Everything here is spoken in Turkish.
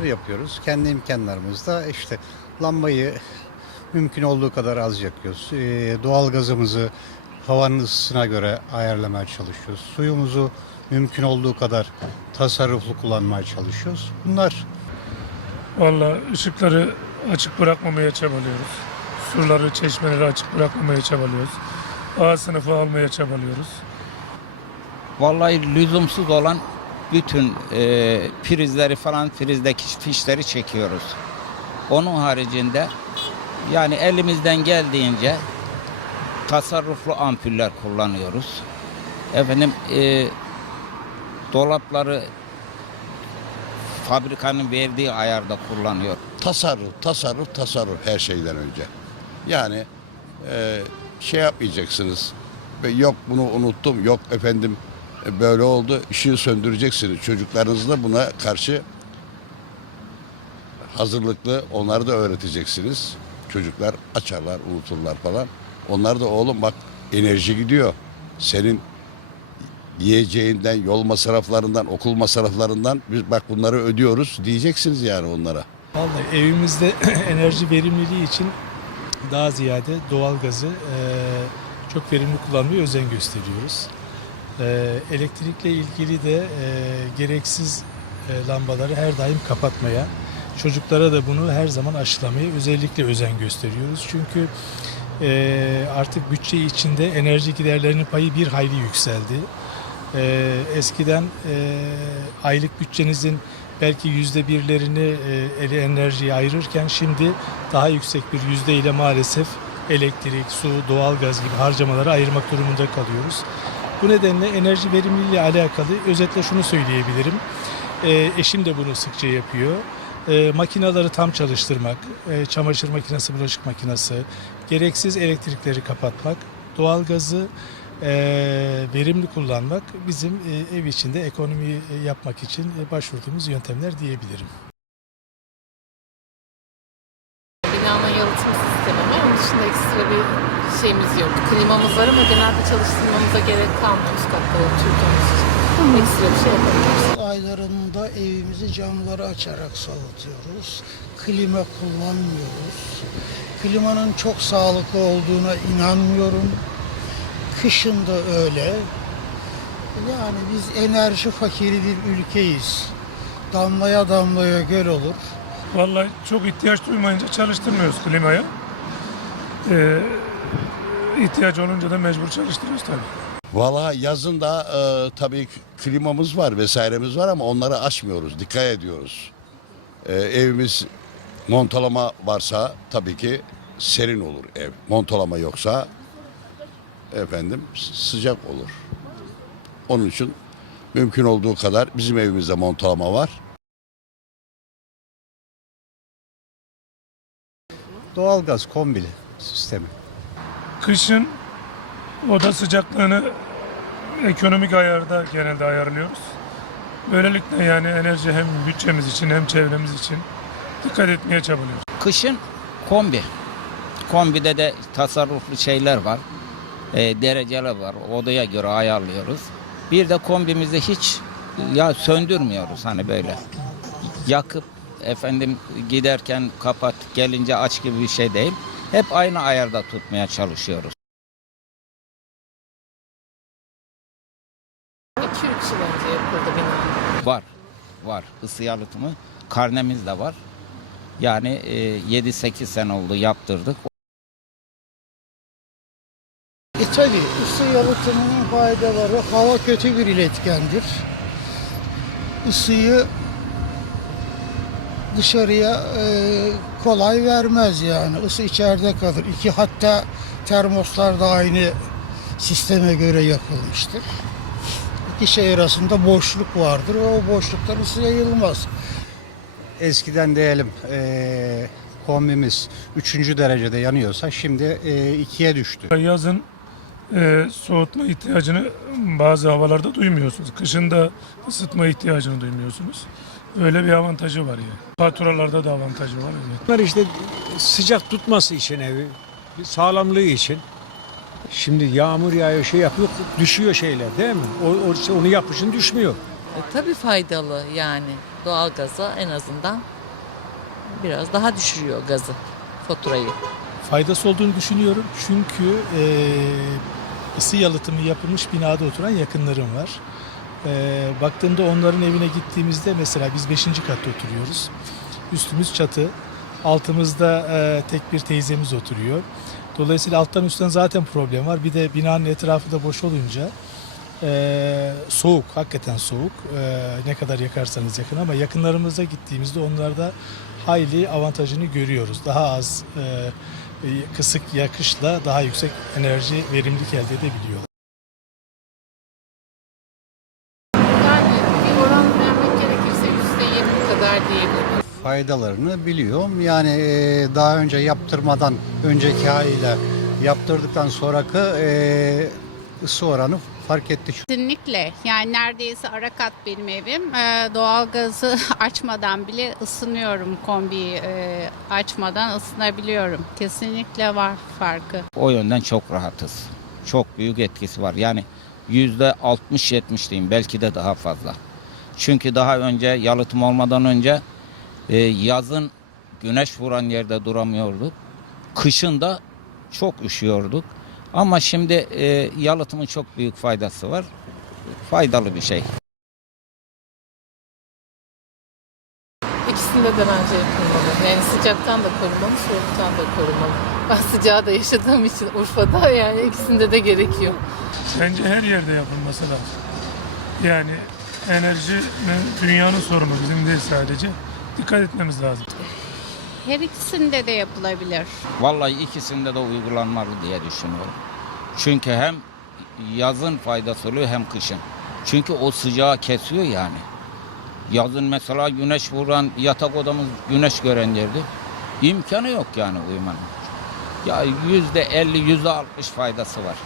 neler yapıyoruz? Kendi imkanlarımızda işte lambayı mümkün olduğu kadar az yakıyoruz. Ee, doğal gazımızı havanın ısısına göre ayarlamaya çalışıyoruz. Suyumuzu mümkün olduğu kadar tasarruflu kullanmaya çalışıyoruz. Bunlar Valla ışıkları açık bırakmamaya çabalıyoruz. Surları, çeşmeleri açık bırakmamaya çabalıyoruz. A sınıfı almaya çabalıyoruz. Vallahi lüzumsuz olan bütün e, prizleri falan prizdeki fişleri çekiyoruz. Onun haricinde yani elimizden geldiğince tasarruflu ampuller kullanıyoruz. Efendim e, dolapları fabrikanın verdiği ayarda kullanıyor. tasarruf, tasarruf, tasarruf her şeyden önce. Yani e, şey yapmayacaksınız. Ve yok bunu unuttum, yok efendim e, böyle oldu. Işığı söndüreceksiniz. Çocuklarınızı da buna karşı hazırlıklı onları da öğreteceksiniz. Çocuklar açarlar, unuturlar falan. Onlar da oğlum bak enerji gidiyor. Senin yiyeceğinden, yol masraflarından, okul masraflarından biz bak bunları ödüyoruz diyeceksiniz yani onlara. Vallahi evimizde enerji verimliliği için daha ziyade doğalgazı e, çok verimli kullanmaya özen gösteriyoruz. E, elektrikle ilgili de e, gereksiz e, lambaları her daim kapatmaya, çocuklara da bunu her zaman aşılamaya özellikle özen gösteriyoruz. Çünkü e, artık bütçe içinde enerji giderlerinin payı bir hayli yükseldi. E, eskiden e, aylık bütçenizin belki yüzde birlerini e, ele enerjiye ayırırken şimdi daha yüksek bir yüzde ile maalesef elektrik, su, doğalgaz gibi harcamaları ayırmak durumunda kalıyoruz. Bu nedenle enerji verimliliği ile alakalı özetle şunu söyleyebilirim. E, eşim de bunu sıkça yapıyor. E, makinaları tam çalıştırmak, e, çamaşır makinesi, bulaşık makinesi, gereksiz elektrikleri kapatmak, doğalgazı e, verimli kullanmak bizim e, ev içinde ekonomiyi e, yapmak için e, başvurduğumuz yöntemler diyebilirim. Binanın yalıtım sistemi var. Onun dışında ekstra bir Klimamız var ama genelde çalıştırmamıza gerek kalmıyor üst katta oturduğumuz için. Ekstra bir şey yapamıyoruz. aylarında evimizi camları açarak soğutuyoruz. Klima kullanmıyoruz. Klimanın çok sağlıklı olduğuna inanmıyorum. Kışın da öyle. Yani biz enerji fakiri bir ülkeyiz. Damlaya damlaya göl olur. Vallahi çok ihtiyaç duymayınca çalıştırmıyoruz klimaya. Ee, ihtiyaç olunca da mecbur çalıştırıyoruz tabii. Valla yazın da e, tabii klimamız var vesairemiz var ama onları açmıyoruz, dikkat ediyoruz. E, evimiz montalama varsa tabii ki serin olur ev. Montalama yoksa efendim sıcak olur. Onun için mümkün olduğu kadar bizim evimizde montalama var. doğalgaz kombili sistemi. Kışın oda sıcaklığını ekonomik ayarda genelde ayarlıyoruz. Böylelikle yani enerji hem bütçemiz için hem çevremiz için dikkat etmeye çabalıyoruz. Kışın kombi. Kombide de tasarruflu şeyler var. E, dereceler var. Odaya göre ayarlıyoruz. Bir de kombimizde hiç ya söndürmüyoruz hani böyle. Yakıp efendim giderken kapat gelince aç gibi bir şey değil. Hep aynı ayarda tutmaya çalışıyoruz. 2-3 yıl önce yapıldı bina. Var. Var. Isı yalıtımı. Karnemiz de var. Yani e, 7-8 sene oldu yaptırdık. E tabi ısı yalıtımının faydaları hava kötü bir iletkendir. Isıyı dışarıya e, kolay vermez yani. Isı içeride kalır. İki hatta termoslar da aynı sisteme göre yapılmıştır. İki şey arasında boşluk vardır ve o boşluktan ısı yayılmaz. Eskiden diyelim eee kombimiz 3. derecede yanıyorsa şimdi 2'ye düştü. Yazın e, soğutma ihtiyacını bazı havalarda duymuyorsunuz. Kışın da ısıtma ihtiyacını duymuyorsunuz. Öyle bir avantajı var yani. Faturalarda da avantajı var. Evet. Bunlar işte sıcak tutması için evi, sağlamlığı için. Şimdi yağmur yağıyor, şey yapıyor, düşüyor şeyler değil mi? O, o onu yapışın düşmüyor. E, tabii faydalı yani doğalgaza en azından biraz daha düşürüyor gazı, faturayı. Faydası olduğunu düşünüyorum çünkü e, ısı yalıtımı yapılmış binada oturan yakınlarım var. E, baktığımda onların evine gittiğimizde mesela biz 5. katta oturuyoruz. Üstümüz çatı, altımızda e, tek bir teyzemiz oturuyor. Dolayısıyla alttan üstten zaten problem var. Bir de binanın etrafı da boş olunca e, soğuk, hakikaten soğuk. E, ne kadar yakarsanız yakın ama yakınlarımıza gittiğimizde onlarda hayli avantajını görüyoruz. Daha az e, kısık yakışla daha yüksek enerji verimlilik elde edebiliyorlar. Faydalarını biliyorum. Yani e, daha önce yaptırmadan önceki haliyle yaptırdıktan sonraki e, ısı oranı fark etti. Kesinlikle. Yani neredeyse arakat benim evim. Ee, doğalgazı açmadan bile ısınıyorum kombiyi e, açmadan ısınabiliyorum. Kesinlikle var farkı. O yönden çok rahatız. Çok büyük etkisi var. Yani yüzde 60-70 diyeyim belki de daha fazla. Çünkü daha önce yalıtım olmadan önce e, yazın güneş vuran yerde duramıyorduk. Kışın da çok üşüyorduk. Ama şimdi e, yalıtımın çok büyük faydası var. Faydalı bir şey. İkisinde de bence yapılmalı. Yani sıcaktan da korumalı, soğuktan da korumalı. Ben sıcağı da yaşadığım için Urfa'da yani ikisinde de gerekiyor. Bence her yerde yapılması lazım. Yani enerji dünyanın sorunu bizim değil sadece. Dikkat etmemiz lazım. Her ikisinde de yapılabilir. Vallahi ikisinde de uygulanmalı diye düşünüyorum. Çünkü hem yazın faydası oluyor hem kışın. Çünkü o sıcağı kesiyor yani. Yazın mesela güneş vuran yatak odamız güneş gören yerdi. İmkanı yok yani uyumanın. Ya yüzde elli, yüzde altmış faydası var.